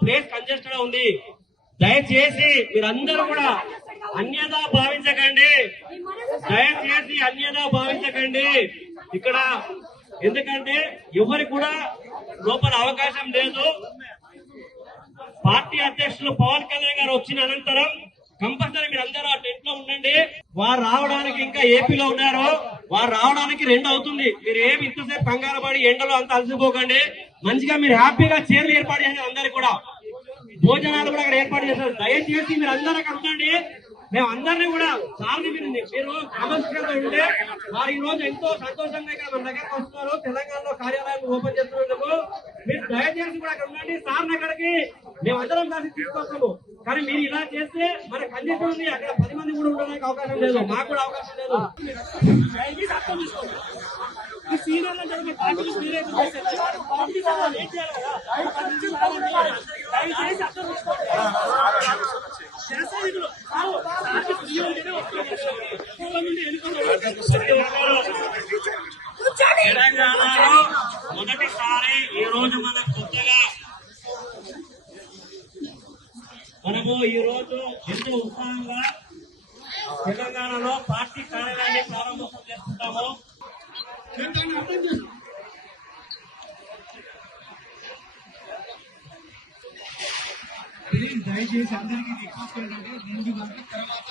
Place congested ఉంది. దయచేసి మీరందరూ కూడా అన్యదా భావించకండి, దయచేసి అన్యదా భావించకండి ఇక్కడ. ఎందుకంటే ఎవరికి కూడా లోపల అవకాశం లేదు. పార్టీ అధ్యక్షులు పవన్ కళ్యాణ్ గారు వచ్చిన అనంతరం కంపల్సరీ మీరు అందరూ ఆ టెంట్ లో ఉండండి. వారు రావడానికి ఇంకా ఏపీలో ఉన్నారు, వారు రావడానికి 2 అవుతుంది. మీరు ఏమి ఇంతసేపు కంగారు పడి ఎండలో అంత అలసిపోకండి. మంచిగా మీరు హ్యాపీగా చైర్లు ఏర్పాటు చేశారు, అందరికి కూడా భోజనాలు కూడా అక్కడ ఏర్పాటు చేశారు. దయచేసి మీరు అందరూ అక్కడ ఉండండి. మేము అందరినీ కూడా చాలా మీరు సమస్యగా ఉంటే వారు ఈ రోజు ఎంతో సంతోషంగా ఇక్కడ మన దగ్గరకు వస్తున్నారు. తెలంగాణలో కార్యాలయాన్ని ఓపెన్ చేస్తున్నందుకు మీరు దయచేసి కూడా అక్కడ ఉండండి. సార్ని అక్కడికి మేమందరం కలిసి తీసుకొస్తాము. కానీ మీరు ఇలా చేస్తే మన కండిషన్ ఉంది, అక్కడ 10 మంది కూడా ఉండడానికి అవకాశం లేదు, మాకు కూడా అవకాశం లేదు. తెలంగాణలో మొదటిసారి ఈ రోజు మనము ఈ రోజు ఎంతో ఉత్సాహంగా తెలంగాణలో పార్టీ కార్యాలయాన్ని ప్రారంభోత్సవం చేసుకుంటాము. దయచేసి అందరికీ రిక్వెస్ట్ ఏంటంటే 2 గంటల తర్వాత